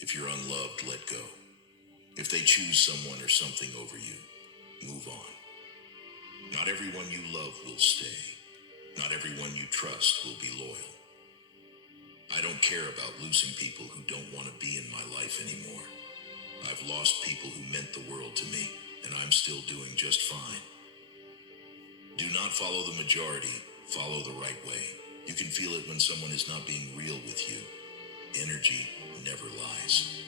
If you're unloved, let go. If they choose someone or something over you, move on. Not everyone you love will stay. Not everyone you trust will be loyal. I don't care about losing people who don't want to be in my life anymore. I've lost people who meant the world to me, and I'm still doing just fine. Do not follow the majority, follow the right way. You can feel it when someone is not being real with you. Energy never lies.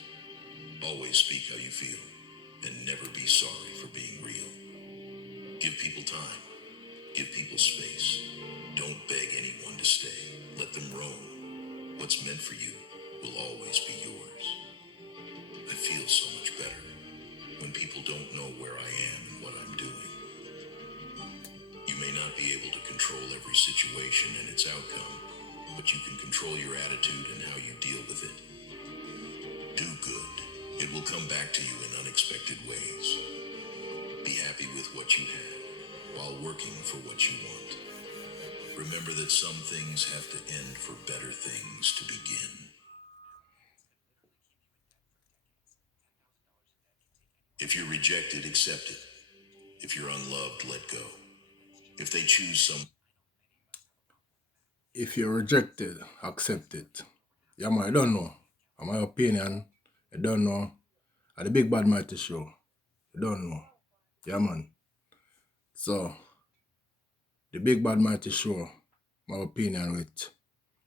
Always speak how you feel, and never be sorry for being real. Give people time. Give people space. Don't beg anyone to stay. Let them roam. What's meant for you will always be yours. I feel so much better when people don't know where I am and what I'm doing. You may not be able to control every situation and its outcome, but you can control your attitude and how you deal with it. Do good. It will come back to you in unexpected ways. Be happy with what you have while working for what you want. Remember that some things have to end for better things to begin. If you're rejected, accept it. If you're unloved, let go. If they choose some... If you're rejected, accept it. Yeah, man, I don't know. In my opinion, I don't know. At the Big Bad Mighty Show, I don't know. Yeah, man. So, the Big Bad Mighty Show, my opinion with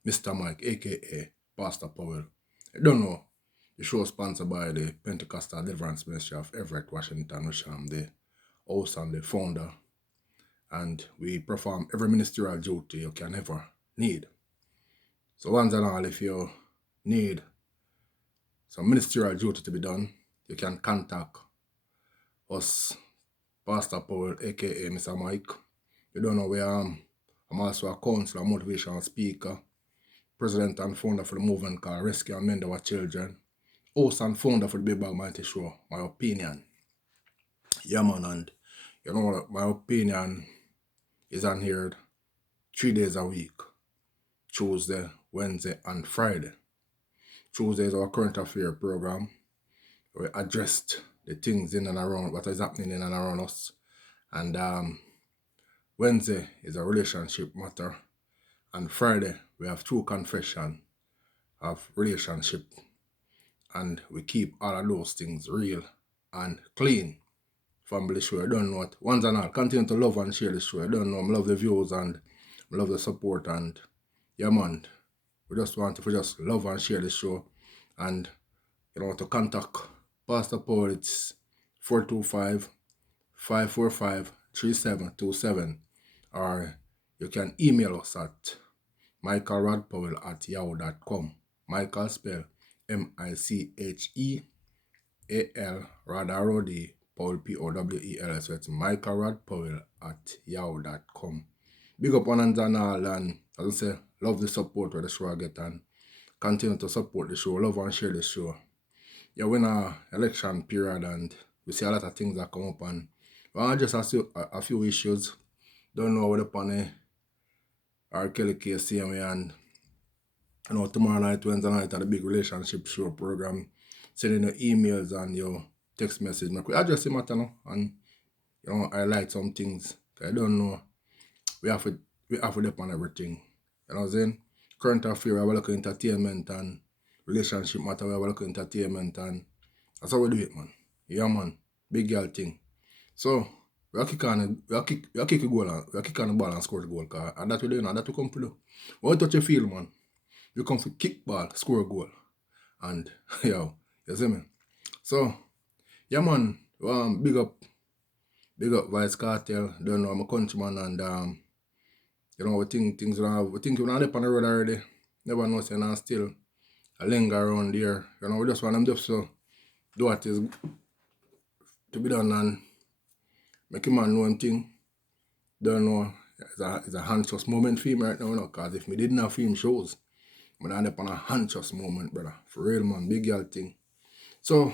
Mr. Mike, aka Pastor Powell. I don't know. The show is sponsored by the Pentecostal Deliverance Ministry of Everett, Washington, which I'm the host and the founder. And we perform every ministerial duty you can ever need. So once and all, if you need some ministerial duty to be done, you can contact us, Pastor Powell, aka Mr. Mike. You don't know where I am. I'm also a counselor, motivational speaker, president and founder for the movement called Rescue and Mend Our Children, host and founder for the Big Bag Mighty Show, my opinion. Yeah, man, and you know, my opinion is unheard 3 days a week, Tuesday, Wednesday, and Friday. Tuesday is our current affair program. We addressed the things in and around, what is happening in and around us. And Wednesday is a relationship matter. And Friday, we have 2 confession of relationship. And we keep all of those things real and clean. Family show, I don't know what. Once and all, continue to love and share the show. I don't know, I love the views and I love the support. And yeah, man, we just want to just love and share the show. And you know, to contact Pastor Paul, it's 425-545-3727. Or you can email us at michaelrodpowell@yahoo.com. Michael spell Micheal Rodrod Paul Powell. So it's michaelrodpowell@yahoo.com. Big up on and all, and as I say, love the support where the show I get, and continue to support the show, love and share the show. Yeah, we're in an election period and we see a lot of things that come up, and just a few issues. Don't know what upon the R. Kelly case here, and you know, tomorrow night, Wednesday night at the big relationship show program, sending your emails and your text message. I just see matter now, and you know, I like some things. I don't know. We have to depend on everything. You know what I'm saying? Current affair, we have a look at entertainment, and relationship matter, we have a look at entertainment, and that's how we do it, man. Yeah, man. Big girl thing. So we are kick on the ball and score the goal, cause and that we do, and that we come to do. What touch you feel, man? You come for kick ball, score a goal. And yo, you see me? So yeah, man, big up Vice Cartel. Don't know, I'm a countryman, and you know, we think we're not up on the road already. Never know, saying and still I linger around there. You know, we just want them just to do what is to be done and make him man know him thing. Don't know, it's a anxious moment for him right now, because if me didn't have film shows, I'm gonna end up on a anxious moment, brother. For real, man, big girl thing. So,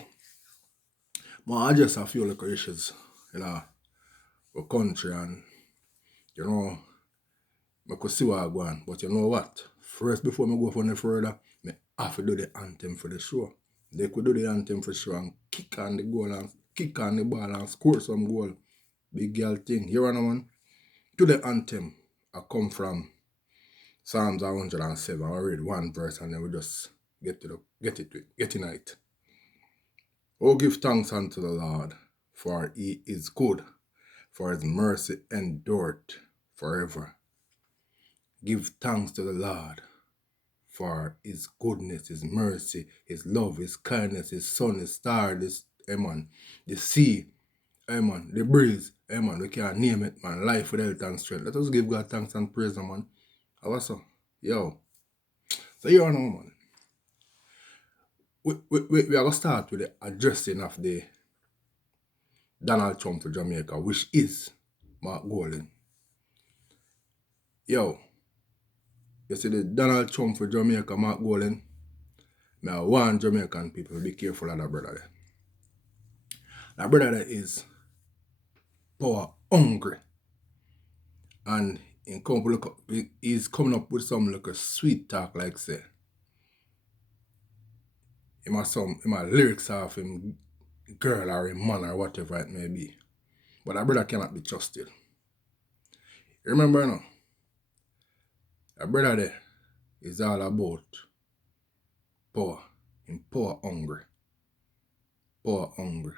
I just a few little issues, you know, with country, and you know, I could see what I go on. But you know what? First, before I go any further, I have to do the anthem for the show. They could do the anthem for sure and kick on the goal and kick on the ball and score some goal. Big girl thing. You know one? To the anthem, I come from Psalms 107. I read one verse and then we just get in it. Oh, give thanks unto the Lord, for he is good, for his mercy endureth forever. Give thanks to the Lord, for his goodness, his mercy, his love, his kindness, his sun, his star, the sea, the breeze, we can't name it, man. Life with health and strength. Let us give God thanks and praise, man. How so? Yo. So you know, man. We are going to start with the addressing of the Donald Trump for Jamaica, which is Mark Golding. Yo. You see the Donald Trump for Jamaica, Mark Golding? I want Jamaican people to be careful of that brother there. That brother there is power hungry. And he's coming up with some like a sweet talk like say. Him a lyrics of him girl or him man or whatever it may be. But that brother cannot be trusted. Remember you know, that brother there is all about power. In power hungry. Power hungry.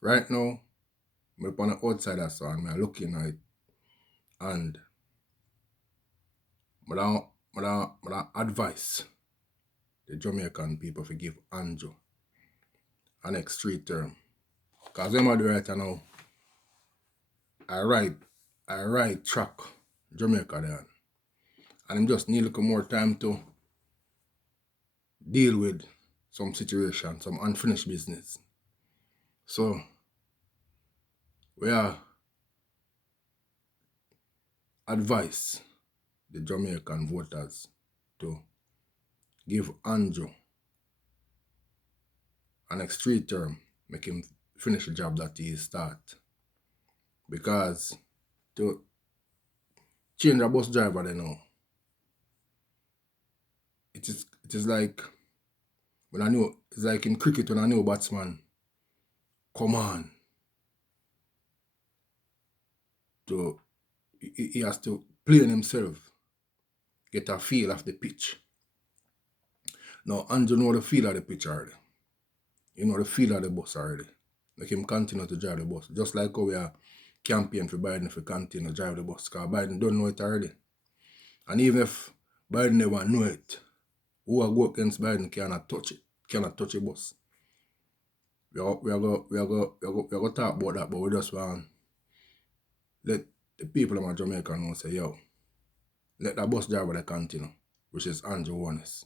Right now, I'm on the outside of song, I'm looking at it. And I advise the Jamaican people to give Andrew an next 3 term. Because them are the right now. I write track Jamaica there. And I just need a little more time to deal with some situation, some unfinished business. So we are advise the Jamaican voters to give Andrew an next 3 term, make him finish the job that he start. Because to change a bus driver they know, it is like it's like in cricket when a new batsman come on to he has to play on himself, get a feel of the pitch. Now Andrew know the feel of the pitch already. You know the feel of the bus already. Make him continue to drive the bus. Just like how we are campaign for Biden to continue to drive the bus. Because Biden don't know it already. And even if Biden never know it, who will go against Biden cannot touch it. Cannot touch the bus. We are going to talk about that, but we just want let the people of Jamaica know, say, yo, let that bus driver they continue, which is Andrew Warnes.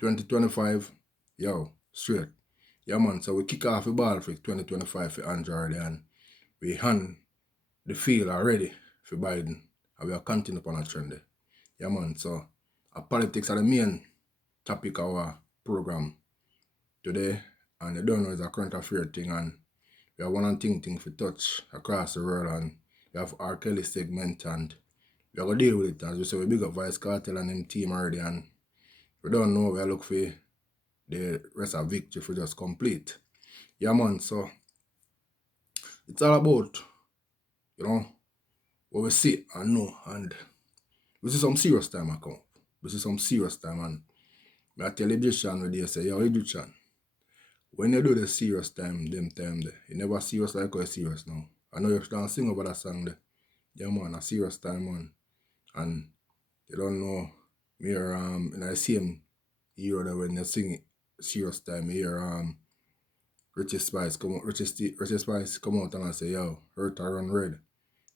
2025, yo, straight. Yeah, man, so we kick off the ball for 2025 for Andrew already, and we hand the field already for Biden, and we are continuing upon a trend there. Yeah, man, so politics are the main topic of our program today, and you don't know it's a current affair thing, and we have one thing for touch across the world, and we have R. Kelly segment, and we are going to deal with it. As we say, we big up Vice Cartel and them team already, and we don't know, we are looking for the rest of victory for just complete. Yeah, man, so it's all about, you know, what we see and know, and we see some serious time I come. We see some serious time, and I tell Egyptian when they say, yo, Egyptian, when you do the serious time, them time there, you never serious like you're serious now. I know you don't sing over that song there. Yeah, man, a serious time, man. And you don't know, me hear, in the same year that when you sing serious time, you hear, Richie Spice come out and I say, yo, hurt or run red.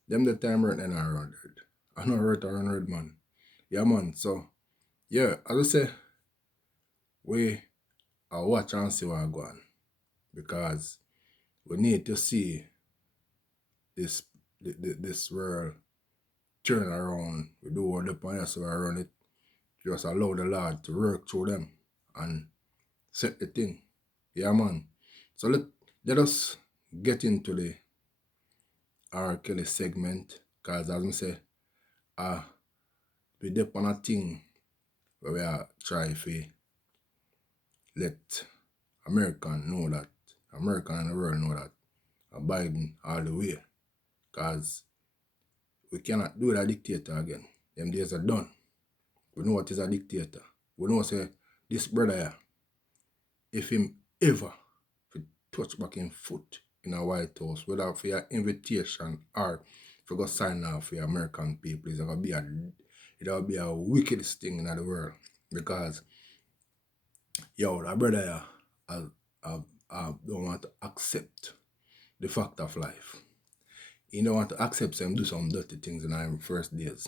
Them the time right then I run red. I know hurt or run red, man. Yeah, man, so, yeah, as I say, we are watch and see what go on. Because we need to see this world turn around. We do what the point so around it. Just allow the Lord to work through them and set the thing. Yeah, man. So let us get into the R. Kelly segment. Because as I say, we dip on a thing where we are trying to let American know that, American and the world know that Biden all the way. Because we cannot do that dictator again. Them days are done. We know what is a dictator. We know say this brother here, if him ever touch back in foot in a White House, whether for your invitation or for go sign off for your American people, it'll be a wickedest thing in the world. Because yo, that brother here, I don't want to accept the fact of life. He don't want to accept him do some dirty things in our first days.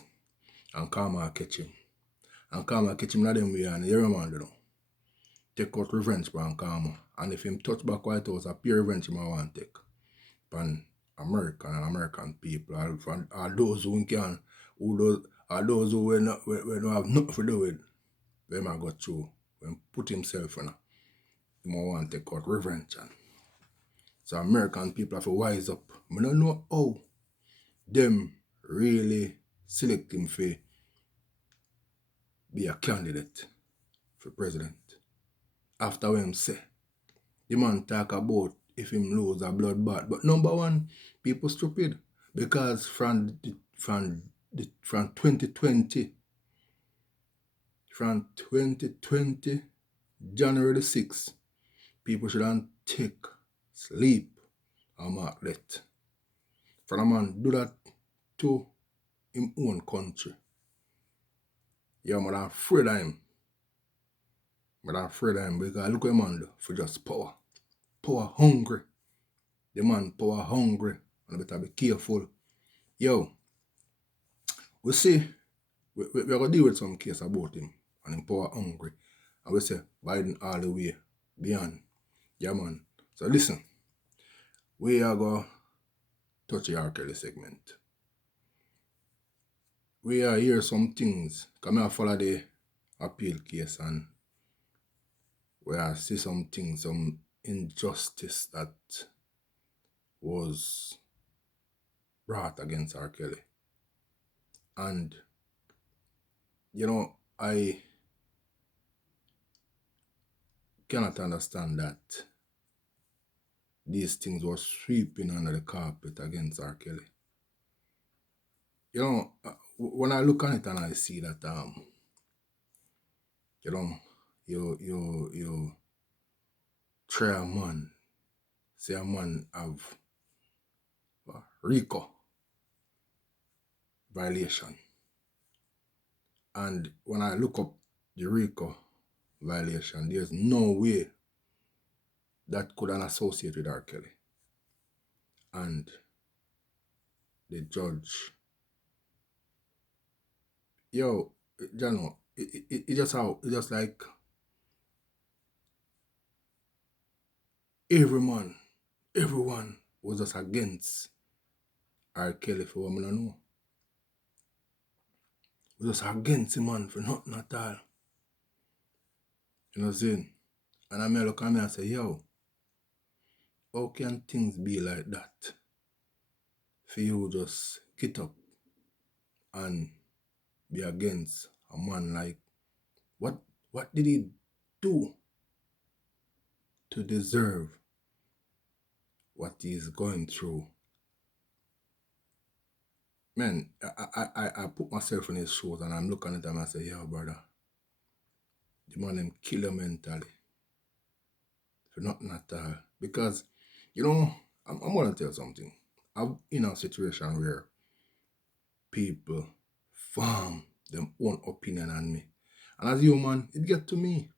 And Karma catch him. And Karma catch him in them way and you man, you know. Take out revenge from Karma. And if him touch back White House, a pure revenge him want to take. From American and American people. All those who can, all those who don't have nothing to do with them I go through. When put himself in he want to take out revenge. And so American people have to wise up. I don't know how them really select him for be a candidate for president. After what him say, the man talk about if him lose a bloodbath. But number one, people stupid. Because from 2020, January the 6th, people shouldn't take sleep or mark that. For a man do that to him own country. Yeah, I'm afraid of him. I'm afraid of him because look at man do for just power. Power hungry. The man power hungry. And better be careful. Yo, we see, we're going to deal with some case about him and him power hungry. And we say Biden all the way beyond. Yeah, man. So listen, we are going to touch the R. Kelly segment. We are hear some things. Come here follow the appeal case and we are see some things, some injustice that was brought against R. Kelly. And, you know, I cannot understand that these things were sweeping under the carpet against R. Kelly. You know, when I look on it and I see that, you know, you try a man, say a man have RICO violation. And when I look up the RICO violation, there's no way that could an associate with R. Kelly. And the judge, yo, you know, it just like everyone was just against R. Kelly for what I don't know. Was just against him, man, for nothing at all. You know what I'm saying? And I may look at me and say, yo, how can things be like that? For you just get up and be against a man like, what did he do to deserve what he's going through? Man, I put myself in his shoes and I'm looking at him and say, yo, brother, the man him kill you mentally. For nothing at all. Because, you know, I'm going to tell you something. I'm in a situation where people form their own opinion on me. And as a human, it get to me.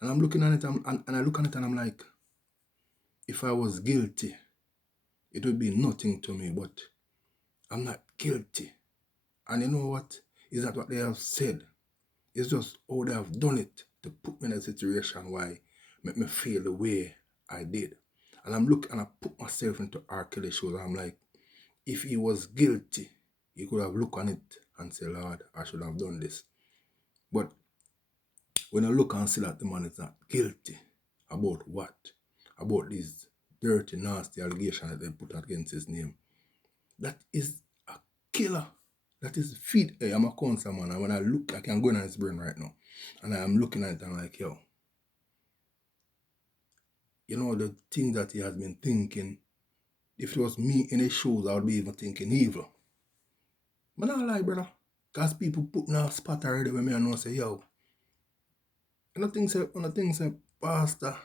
And I'm looking at it and I look at it and I'm like, if I was guilty, it would be nothing to me, but I'm not guilty. And you know what? Is that what they have said? It's just how they have done it to put me in a situation why make me feel the way I did. And I'm looking and I put myself into R. Kelly's shoes and I'm like, if he was guilty, he could have looked on it and said, Lord, I should have done this. But when I look and see that the man is not guilty, about what? About these dirty, nasty allegations that they put against his name. That is a killer. That is feed. Hey, I'm a cancer man, and when I look, I can go in his brain right now. And I'm looking at it and I'm like, yo, you know, the thing that he has been thinking, if it was me in his shoes, I would be even thinking evil. But not lie, brother. Because people put me on a spot already when me I know say, yo, you know things say, pastor,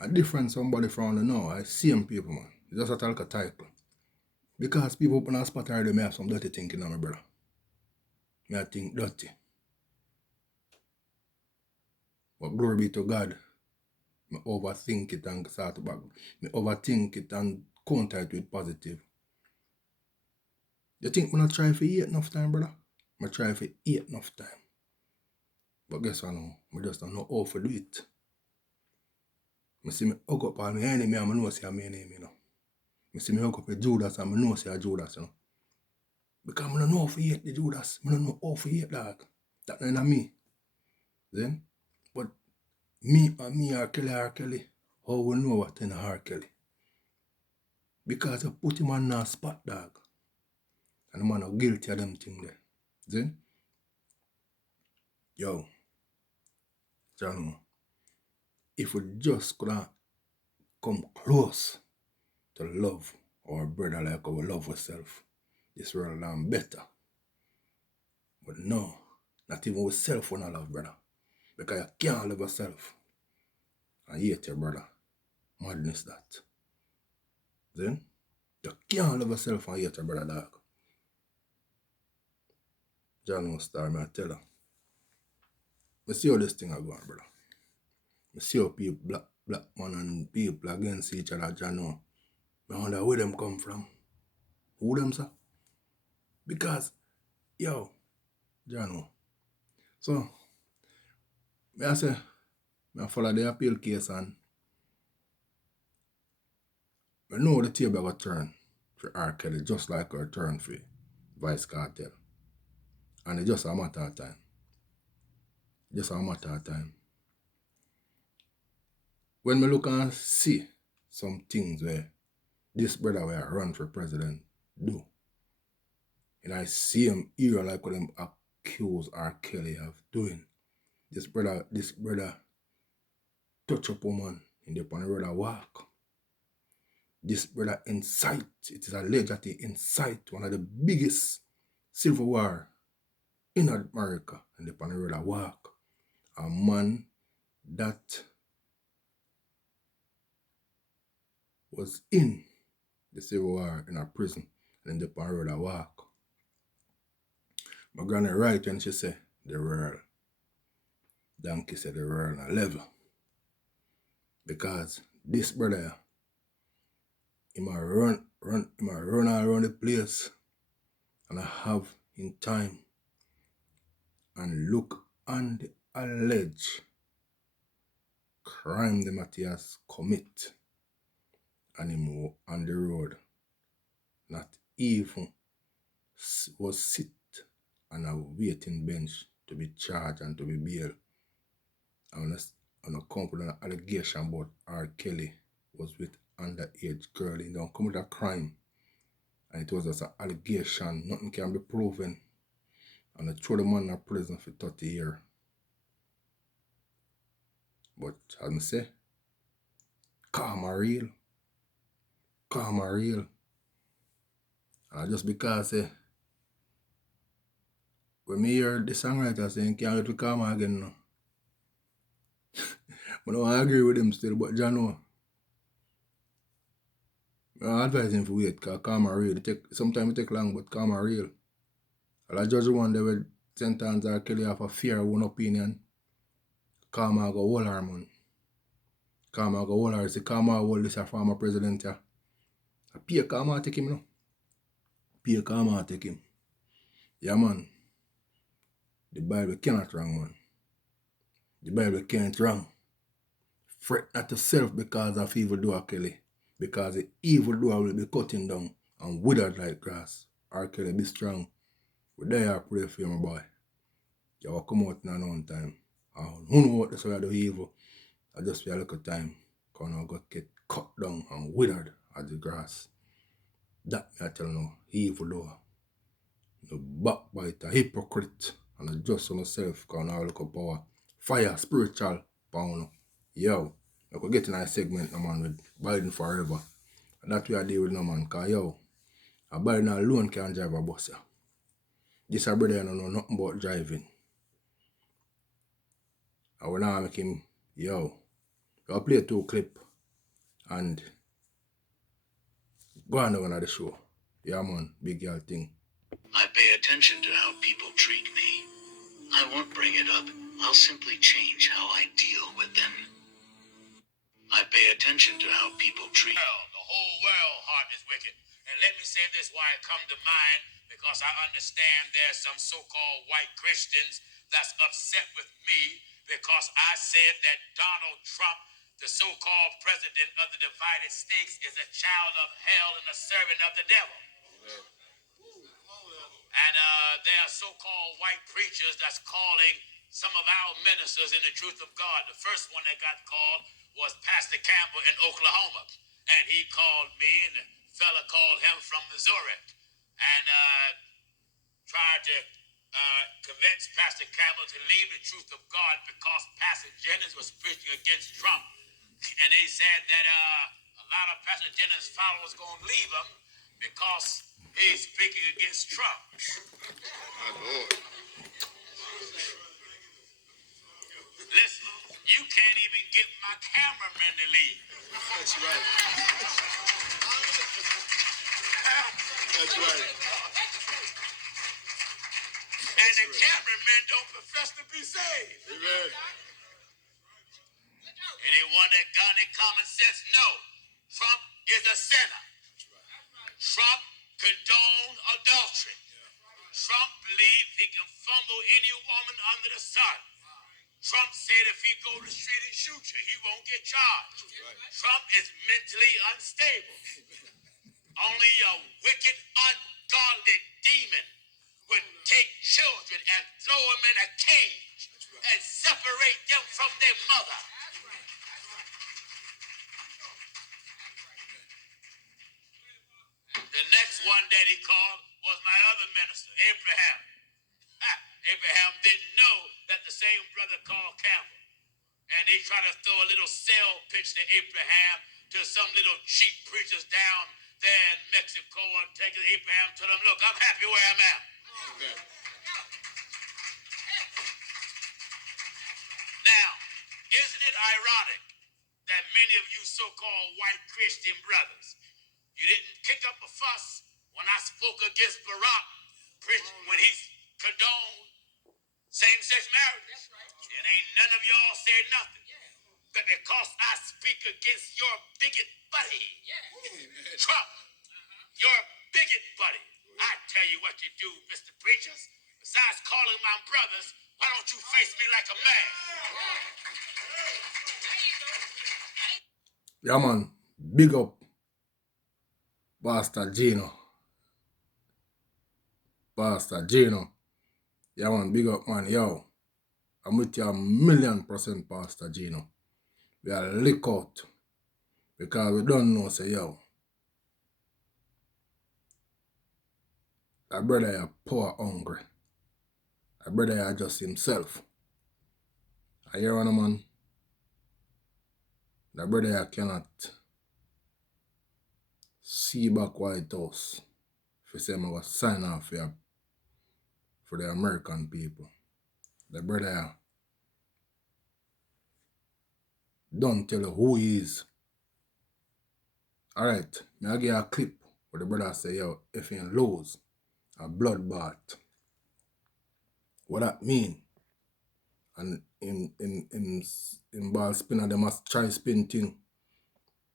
a different somebody from the know. I see them people, man. It's just a like a title. Because people put on a spot already, me have some dirty thinking on me, brother. Me I think dirty. But glory be to God. Me overthink it and start back. Me overthink it and counter it with positive. You think me not try for 8 enough time, brother? I try for 8 enough time. But guess what now? I just don't know how to do it. I see me hug up all my enemy and I know say I'm my enemy, you know. I see me hug up with Judas and I know say I'm Judas, you know. Because I don't know how to hate the Judas. I don't know how to hate dog. That's not me. Then? But me and me R. Kelly, how we know what in R. Kelly? Because I put him on a spot, dog. And the man are guilty of them thing there. Then? Yo. John, if we just could have come close to love our brother like our love ourselves, this world is better. But no, not even with self when I love, brother. Because you can't love yourself and hate your brother. Madness that. Then, you can't love yourself and hate your brother, dog. John will start me, I tell her. I see how this thing are going, brother. I see how people, black man and people against each other, John. I wonder where them come from. Who them, sir? Because, yo, John. So, I say, I follow the appeal case and I know the table will turn for R. Kelly just like our turn for Vybz Kartel. And it's just a matter of time. Just a matter of time. When we look and see some things where this brother where run for president do, and I see him here like what them accuse R. Kelly of doing. This brother touch up woman in the on the road walk. This brother incite, it is alleged that he incite one of the biggest civil war in America and the on the road walk. A man that was in the civil war in a prison and the on the road walk. My granny right when she said the world. Donkey said the world on a level. Because this brother, he might run all around the place and I have in time and look on the alleged crime the Matthias commit and him on the road. Not even was sit on a waiting bench to be charged and to be bailed. On a company allegation about R. Kelly was with underage girl. He don't commit a crime. And it was just an allegation. Nothing can be proven. And they throw the man in prison for 30 years. But as I say, karma real. Karma real. And just because when me hear the songwriter saying can't wait for karma again now. I don't agree with him still, but John I advise him to wait because karma real. Sometimes it take long, but karma real. I'll judge one day with sentence R. Kelly off a fear one opinion. Karma go hold her, man. Karma go hold her. See, karma hold this a former president, yeah. Pay karma take him, no? Pay karma take him. Yeah, man. The Bible cannot wrong, man. The Bible can't wrong. Fret not yourself because of evildoer Kelly. Because the evildoer will be cutting down and withered like grass. R. Kelly, be strong. We there pray for you, my boy. You will come out in a long time. Who know what that's why I do evil? I just feel like a time. Because I got get cut down and withered as the grass. That me I tell you, evildoer. No backbiter, hypocrite. And I just on myself because I look up power. Fire, spiritual power. Yo. I could get in a segment, no man, with Biden forever. And that's what I deal with, no man, because yo, a Biden alone can't drive a bus. This a brother don't know nothing about driving. I will now make him, yo, I'll play 2 clip and go on down at the show. Yeah man, big girl thing. I pay attention to how people treat me. I won't bring it up. I'll simply change how I deal with them. I pay attention to how people treat me. The whole world heart is wicked. And let me say this why it come to mind, because I understand there's some so-called white Christians that's upset with me because I said that Donald Trump, the so-called president of the divided states, is a child of hell and a servant of the devil. And there are so-called white preachers that's calling some of our ministers in the truth of God. The first one that got called was Pastor Campbell in Oklahoma. And he called me, and the fella called him from Missouri. And tried to convince Pastor Campbell to leave the truth of God because Pastor Jennings was preaching against Trump. And he said that a lot of Pastor Jennings' followers going to leave him because he's speaking against Trump. My Lord. Listen, you can't even get my cameraman to leave. That's right. That's right. And the cameramen don't profess to be saved. Amen. Anyone that got any common sense know Trump is a sinner. Trump condoned adultery. Trump believes he can fumble any woman under the sun. Trump said if he go to the street and shoot you, he won't get charged. Trump is mentally unstable. Only a wicked, ungodly demon would take children and throw them in a cage and separate them from their mother. The next one that he called was my other minister, Abraham. Abraham didn't know that the same brother called Campbell. And they tried to throw a little cell pitch to Abraham to some little cheap preachers down there in Mexico and taking Abraham to them, look, I'm happy where I'm at. Okay. Now, isn't it ironic that many of you so-called white Christian brothers, you didn't kick up a fuss when I spoke against Barack when he condoned same-sex marriages? And ain't none of y'all said nothing. But because I speak against your bigot buddy, Trump, your bigot buddy, I tell you what you do, Mr. Preachers. Besides calling my brothers, why don't you face me like a man? Yeah man, big up Pastor Gino. Pastor Gino. Yeah man, big up man, yo. I'm with you 1,000,000% Pastor Gino. We are lick out because we don't know, say yo. That brother is poor hungry. That brother is just himself. I hear one man. That brother cannot see back White House if he say I was sign off for the American people. The brother don't tell you who he is. Alright, I'll give you a clip where the brother say, yo, if he lose a bloodbath, what that mean? And in ball spinner, they must try spin thing.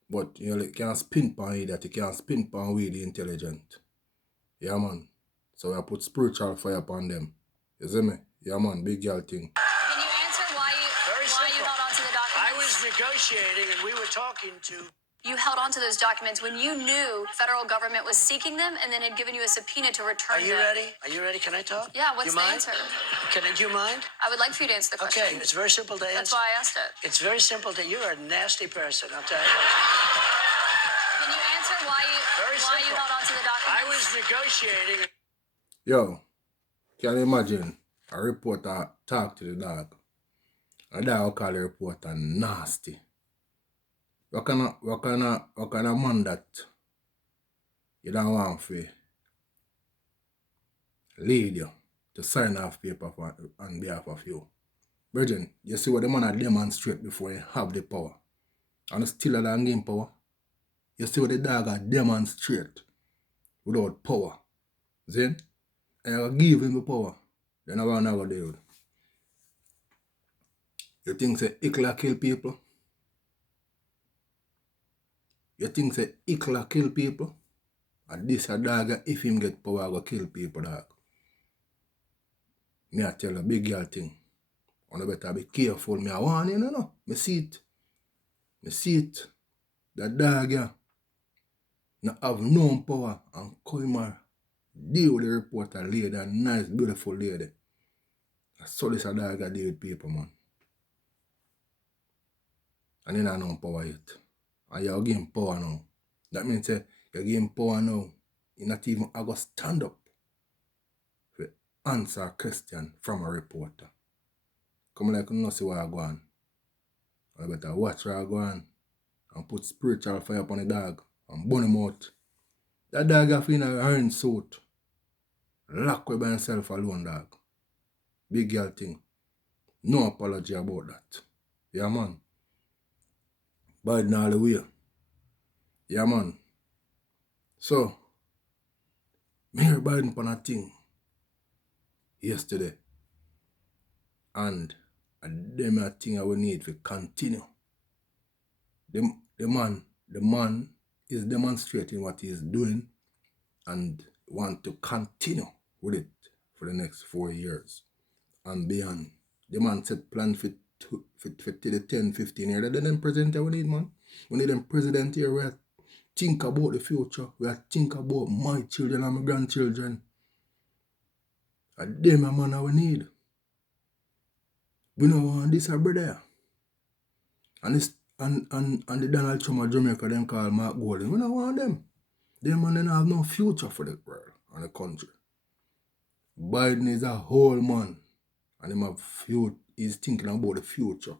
But you know, you can't spin pan idiot, you can't spin pan really intelligent. Yeah man. So I put spiritual fire upon them. You see me? Yeah man, big girl thing. Can you answer why you held on to the documents? I was negotiating and we were talking to... You held on to those documents when you knew federal government was seeking them and then had given you a subpoena to return them. Are you ready? Are you ready? Can I talk? Yeah, what's you the mind? answer? Do you mind? I would like for you to answer the question. Okay, it's very simple to answer. That's why I asked it. It's very simple to... You're a nasty person, I'll tell you. Can you answer why you held on to the documents? I was negotiating... Yo, can you imagine a reporter talk to the dog? A dog call the reporter nasty. what kind of man that you don't want to lead you to sign off paper on behalf of you? Brethren, you see what the man had demonstrate before he have the power. And still a game power. You see what the dog had demonstrate without power. Then, I give him the power. Then I want to do it. You think say Hitler kill people? You think say Hitler kill people? And this a dog, if him get power, go kill people, dog. Me I tell you a big girl thing. You better be careful. Me I warn you, no. Me see it. Me see it. That dog, yeah, not have no power and come and deal with the reporter lady, a nice, beautiful lady. I saw this a dog a deal with people, man. And then I no power yet. And you give him power now. That means you give him power now. You not even I go stand up to answer a question from a reporter. Come like you know see what I go on. I better watch where I go on and put spiritual fire upon the dog and burn him out. That dog have in a iron suit. Lock away by himself alone, dog. Big girl thing. No apology about that. Yeah, man. Biden all the way. Yeah, man. So, me hear Biden upon a thing yesterday. And them a thing I will need to continue. The man is demonstrating what he is doing and want to continue with it for the next 4 years and beyond. The man set plan for the 10, 15 years. That them president we need, man. We need them president here where think about the future. We think about my children and my grandchildren. And them a man we need. We don't want this our brother. And this and the Donald Trump of Jamaica them call Mark Golden. We don't want them. Them man don't have no future for the world and the country. Biden is a whole man. And he's thinking about the future.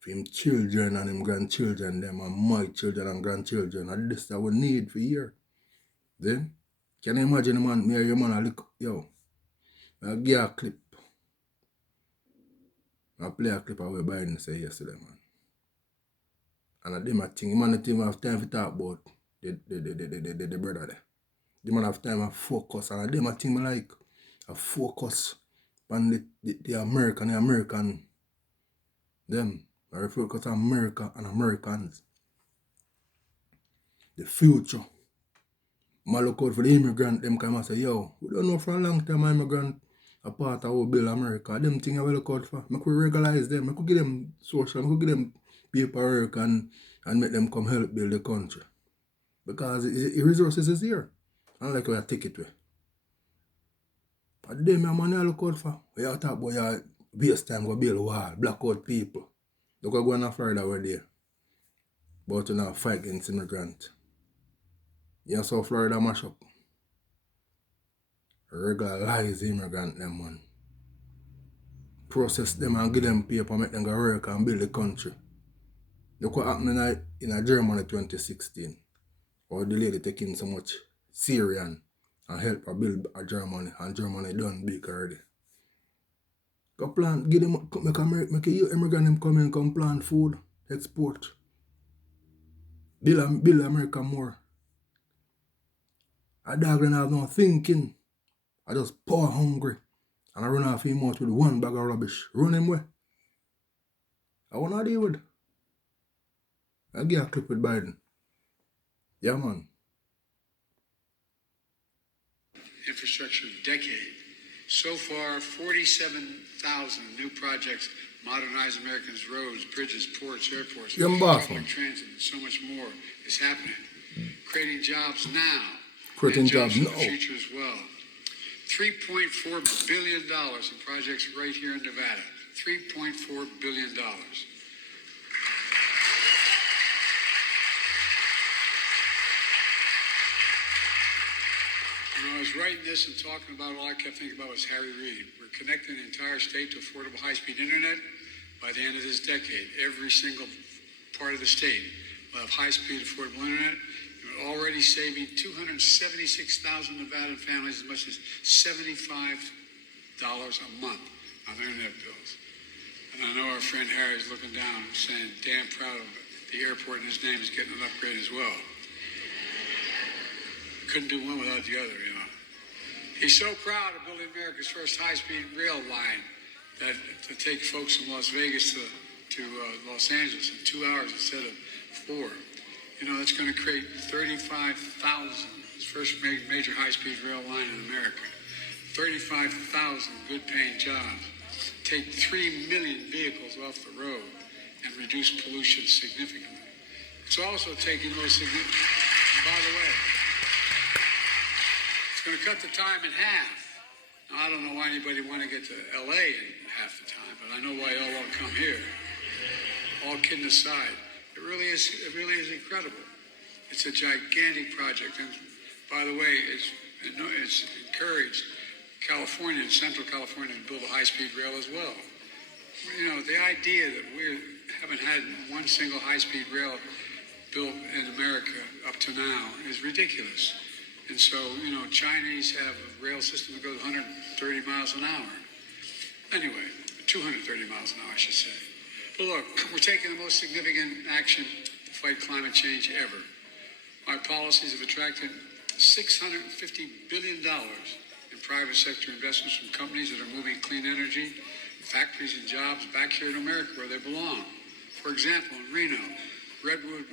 For him children and him grandchildren, them and my children and grandchildren. And this that we need for years. Then, can you imagine the man, me or your man, I look, yo, I'll give a clip. I'll play a clip of what Biden said yesterday, man. And I did my thing. The man don't even have time to talk about the brother there. The man have time to focus. And I did my thing I like. I focus on the American. Them. I focus on America and Americans. The future. I look out for the immigrant. Them come and say, yo, we don't know for a long time immigrant a part of our build America. Them things I will look out for. I could regularize them. I could give them social. I could give them paperwork and make them come help build the country. Because the resources is here. Unlike where I take it with. But then my money I look out for. We have to talk about your waste time go build a wall, black out people. Look at going to Florida where there. But you now fight against immigrants. You saw Florida mash up. Regularize immigrant them, man. Process them and give them paper, make them go work and build the country. Look what happened in Germany 2016. Or the lady taking so much Syrian and help her build a Germany, and Germany done big already. Go plant, give them, make a immigrant them come in, come plant food, export. Build America more. A dog don't have no thinking. I just power hungry. And I run off him out with one bag of rubbish. Run him away. I want to deal with. I'll get a clip with Biden. Yeah, man. Infrastructure decade. So far, 47,000 new projects modernize Americans' roads, bridges, ports, airports, public transit, and so much more is happening. Creating jobs now. Creating jobs now. For the future as well. $3.4 billion in projects right here in Nevada. $3.4 billion. When I was writing this and talking about it, all I kept thinking about was Harry Reid. We're connecting the entire state to affordable high-speed internet by the end of this decade. Every single part of the state We'll have high-speed affordable internet. We're already saving 276,000 Nevadan families as much as $75 a month on their internet bills. And I know our friend Harry's looking down and saying, damn proud of it. The airport in his name is getting an upgrade as well. Couldn't do one without the other, you know. He's so proud of building America's first high-speed rail line that to take folks from Las Vegas to Los Angeles in 2 hours instead of 4. You know, that's going to create 35,000, his first major high-speed rail line in America. 35,000 good-paying jobs. Take 3 million vehicles off the road and reduce pollution significantly. It's also taking those significant, by the way, it's going to cut the time in half. Now, I don't know why anybody want to get to LA in half the time, but I know why y'all want to come here. All kidding aside, it really is incredible. It's a gigantic project, and by the way, it's encouraged California and Central California to build a high-speed rail as well. You know, the idea that we haven't had one single high-speed rail built in America up to now is ridiculous. And so, you know, Chinese have a rail system that goes 130 miles an hour. Anyway, 230 miles an hour, I should say. But look, we're taking the most significant action to fight climate change ever. Our policies have attracted $650 billion in private sector investments from companies that are moving clean energy, factories and jobs back here in America where they belong. For example, in Reno, Redwood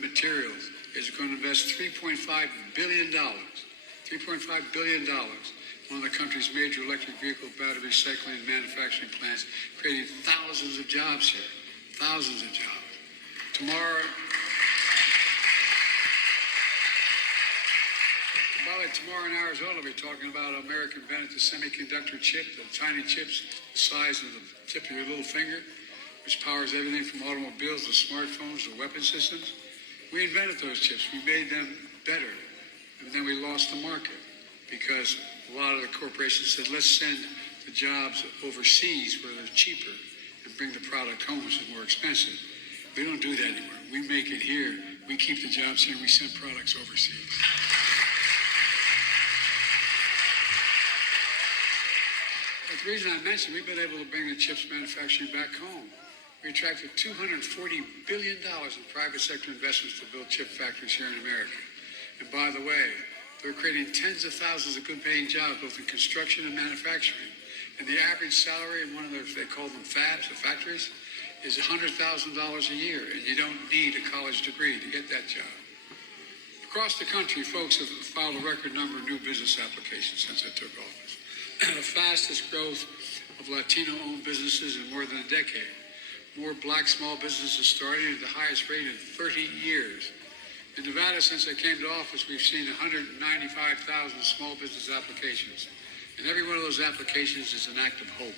Materials is going to invest $3.5 billion, $3.5 billion, one of the country's major electric vehicle battery recycling and manufacturing plants, creating thousands of jobs here, thousands of jobs. Tomorrow, in Arizona, we're talking about America invented the semiconductor chip, the tiny chips the size of the tip of your little finger, which powers everything from automobiles to smartphones to weapon systems. We invented those chips. We made them better. And then we lost the market because a lot of the corporations said, let's send the jobs overseas where they're cheaper and bring the product home, which is more expensive. We don't do that anymore. We make it here. We keep the jobs here. We send products overseas. But the reason I mentioned we've been able to bring the chips manufacturing back home. We attracted $240 billion in private sector investments to build chip factories here in America. And by the way, they're creating tens of thousands of good-paying jobs, both in construction and manufacturing. And the average salary in one of their, they call them fabs, the factories, is $100,000 a year. And you don't need a college degree to get that job. Across the country, folks have filed a record number of new business applications since I took office. The fastest growth of Latino-owned businesses in more than a decade. More black small businesses starting at the highest rate in 30 years. In Nevada, since I came to office, we've seen 195,000 small business applications. And every one of those applications is an act of hope.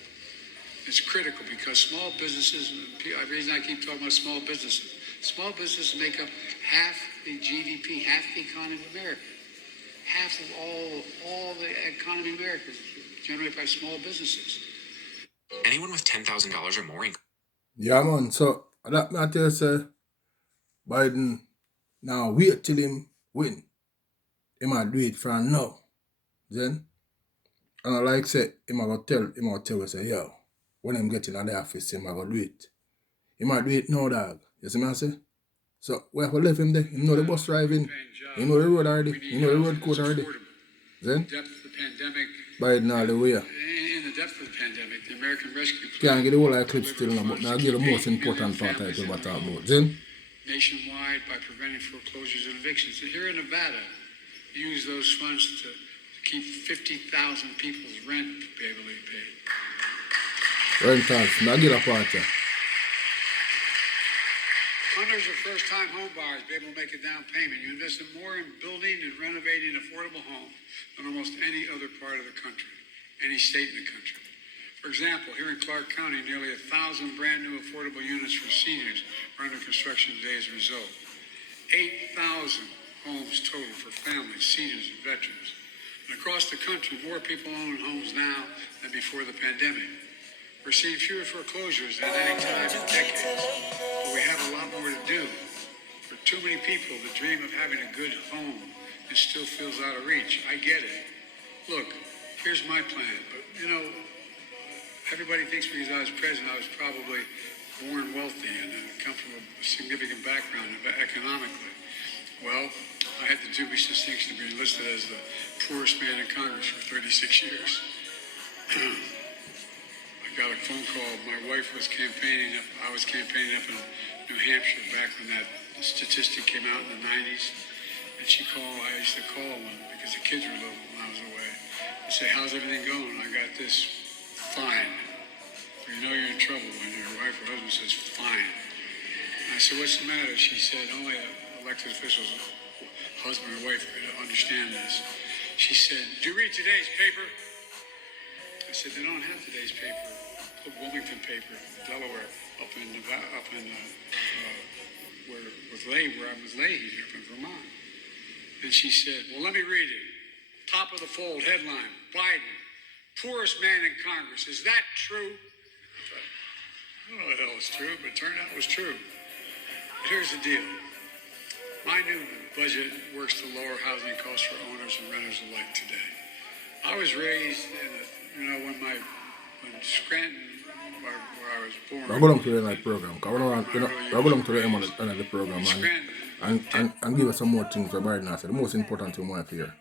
It's critical because small businesses, the reason I keep talking about small businesses make up half the GDP, half the economy of America. Half of all the economy of America is generated by small businesses. Anyone with $10,000 or more. Yeah, man. So, that matter say, Biden, now wait till him win. He might do it from now. Then, and I like say, he might tell us, say, yo, when I'm getting out of the office, he might go do it. He might do it now, dog. You see what I say? So, we have to leave him there. You know the bus driving. You know the road already. You know the road code already. Then, depth of the pandemic. Biden all the way. In the depth of the pandemic, the American Rescue Plan. Can't get the whole clip still now, but now give the most important part I talk about. Then, nationwide by preventing foreclosures and evictions. And here in Nevada, use those funds to keep 50,000 people's rent be able to be paid. Rentals, now get a part. Hundreds of first-time home buyers be able to make a down payment. You invested more in building and renovating affordable homes than almost any other part of the country, any state in the country. For example, here in Clark County, nearly 1,000 brand new affordable units for seniors are under construction today as a result. 8,000 homes total for families, seniors, and veterans. And across the country, more people own homes now than before the pandemic. We're seeing fewer foreclosures than any time in decades, but we have a lot more to people, the dream of having a good home, it still feels out of reach. I get it. Look, here's my plan. But, you know, everybody thinks because I was president, I was probably born wealthy and come from a significant background economically. Well, I had the dubious distinction of being listed as the poorest man in Congress for 36 years. I got a phone call. My wife was campaigning up. I was campaigning up in New Hampshire back when that statistic came out in the 90s. And she called. I used to call them because the kids were little when I was away. I say, "How's everything going?" I got this. Fine. You know you're in trouble when your wife or husband says fine. I said, "What's the matter?" She said, "Only elected officials, husband or wife, understand this." She said, "Do you read today's paper?" I said, "They don't have today's paper. The Wilmington paper, Delaware, up in where I was Leahy, up in Vermont." And she said, "Well, let me read it. Top of the fold, headline, Biden, poorest man in Congress. Is that true?" I don't know what the hell is true, but it turned out it was true. But here's the deal. My new budget works to lower housing costs for owners and renters alike today. I was raised in when Scranton, where I was born. I go down to the night program. I go down to the end of the program and give us some more things for Biden. I said the most important thing I want to hear.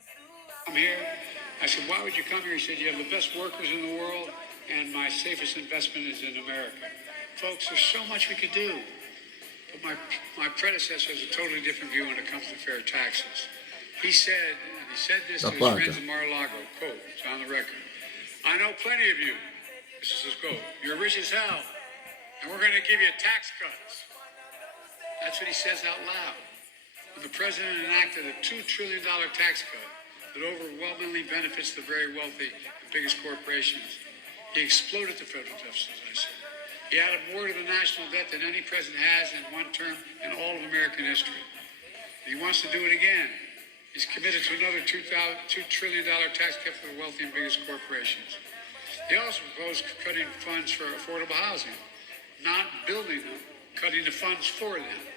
I'm here. I said, "Why would you come here?" He said, "You have the best workers in the world, and my safest investment is in America." Folks, there's so much we could do. But my predecessor has a totally different view when it comes to fair taxes. He said this to his friends in Mar-a-Lago, quote, it's on the record, "I know plenty of you," this is his quote, "you're rich as hell, and we're going to give you tax cuts." That's what he says out loud. When the president enacted a $2 trillion tax cut that overwhelmingly benefits the very wealthy and biggest corporations, he exploded the federal deficit, as I said. He added more to the national debt than any president has in one term in all of American history. He wants to do it again. He's committed to another $2 trillion tax cut for the wealthy and biggest corporations. He also proposed cutting funds for affordable housing, not building them, cutting the funds for them.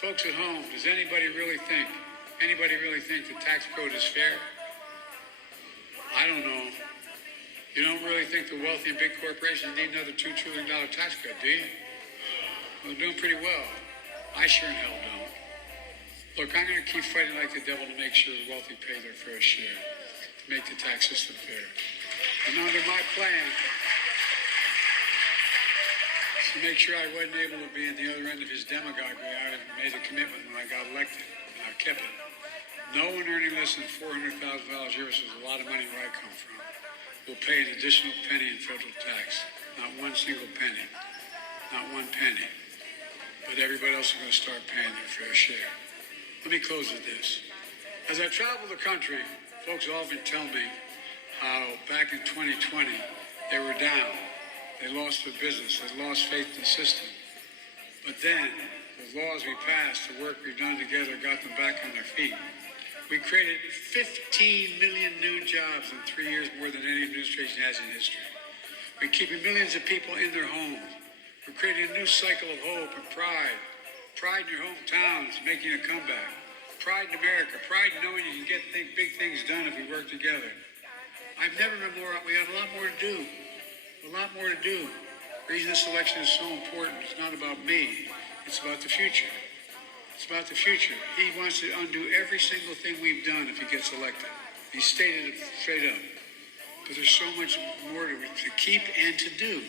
Folks at home, does anybody really think the tax code is fair? I don't know. You don't really think the wealthy and big corporations need another $2 trillion tax cut, do you? Well, they're doing pretty well. I sure in hell don't. Look, I'm going to keep fighting like the devil to make sure the wealthy pay their fair share, to make the tax system fair. And under my plan, to make sure I wasn't able to be at the other end of his demagoguery, I made a commitment when I got elected, and I've kept it. No one earning less than $400,000 a year, which is a lot of money where I come from, will pay an additional penny in federal tax. Not one single penny. Not one penny. But everybody else is going to start paying their fair share. Let me close with this. As I travel the country, folks often tell me how back in 2020, they were down. They lost their business. They lost faith in the system. But then, the laws we passed, the work we've done together, got them back on their feet. We created 15 million new jobs in 3 years, more than any administration has in history. We're keeping millions of people in their homes. We're creating a new cycle of hope and pride. Pride in your hometowns, making a comeback. Pride in America. Pride in knowing you can get big things done if we work together. I've never been more, we have a lot more to do. A lot more to do. The reason this election is so important, it's not about me. It's about the future. It's about the future. He wants to undo every single thing we've done if he gets elected. He stated it straight up. But there's so much more to keep and to do.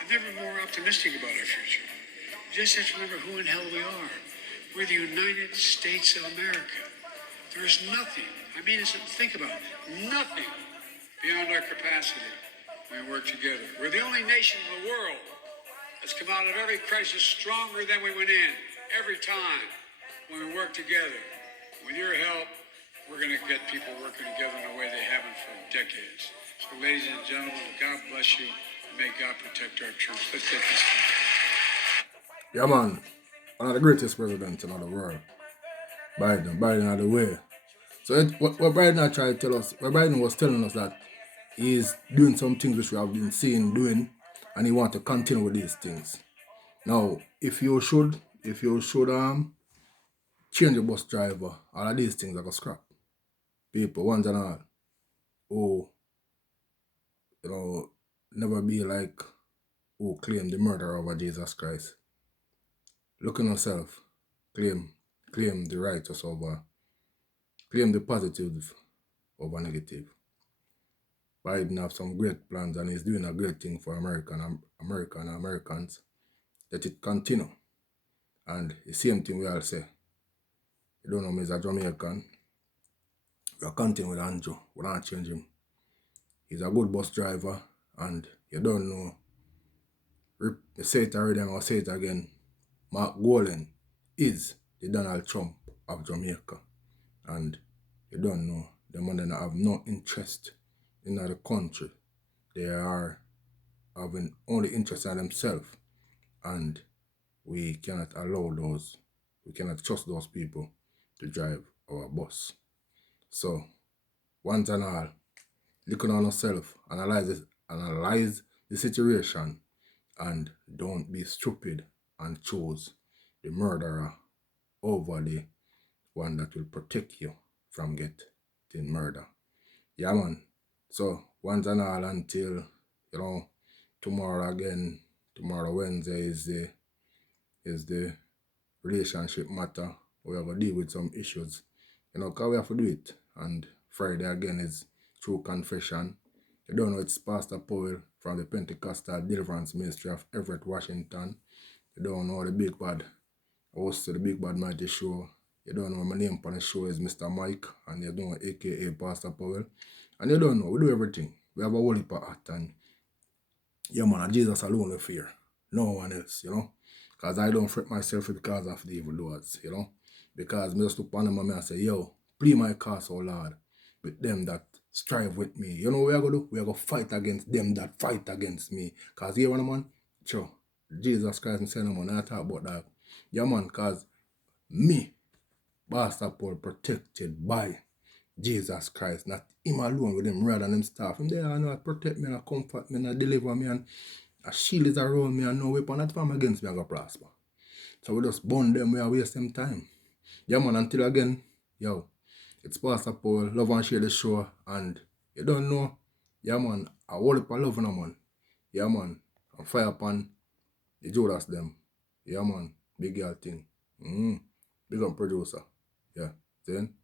I'm never more optimistic about our future. You just have to remember who in hell we are. We're the United States of America. There is nothing, think about it, nothing beyond our capacity when we work together. We're the only nation in the world that's come out of every crisis stronger than we went in. Every time when we work together, with your help, we're going to get people working together in a way they haven't for decades. So, ladies and gentlemen, God bless you, and may God protect our troops. Let's take this time. Yeah, man. One of the greatest presidents in the world. Biden out the way. So what Biden tried to tell us, what Biden was telling us that he's doing some things which we have been seeing doing, and he wants to continue with these things. Now, if you should change the bus driver, all of these things are going to scrap. People, ones and all, who, you know, never be like who claim the murder over Jesus Christ. Look at yourself, claim the righteous over, claim the positive over negative. Biden have some great plans and he's doing a great thing for America and Americans. Let it continue. And the same thing we all say. You don't know me as a Jamaican. We are continuing with Andrew. We don't change him. He's a good bus driver and you don't know. You say it already and I'll say it again. Mark Golan is the Donald Trump of Jamaica. And you don't know. The men have no interest in the country. They are having only interest in themselves. And we cannot allow those, we cannot trust those people to drive our bus. So, once and all, look on yourself, analyze the situation, and don't be stupid and choose the murderer over the one that will protect you from getting murder. Yeah, man. So, once and all, until, you know, tomorrow again, tomorrow Wednesday is the relationship matter. We are going to deal with some issues. You know, because we have to do it. And Friday again is true confession. You don't know, it's Pastor Powell from the Pentecostal Deliverance Ministry of Everett, Washington. You don't know the Big Bad host of the Big Bad Mighty Show. You don't know my name on the show is Mr. Mike. And you don't know aka Pastor Powell. And you don't know, we do everything. We have a whole heap of act. And yeah, man, Jesus alone we fear. No one else, you know. Because I don't fret myself because of the evildoers, you know. Because I just look upon them and say, yo, plead my cause, O Lord, with them that strive with me. You know what we are going to do? We are going to fight against them that fight against me. Because here, man, sure, Jesus Christ and saying, man, I talk about that. Yeah, man, because me, Pastor Paul, protected by Jesus Christ, not him alone with him rather than him staff. Him there, I know, protect me and comfort me and deliver me and a shield is around me and no weapon that form against me I go prosper. So we just burn them, we are waste them time. Yeah, man, until again, yo, it's Pastor Paul, love and share the show, and you don't know, yeah, man, I hold up a love now, man. Yeah, man, I'm fire upon the Judas them. Yeah, man, big girl thing. Big up producer. Yeah, then.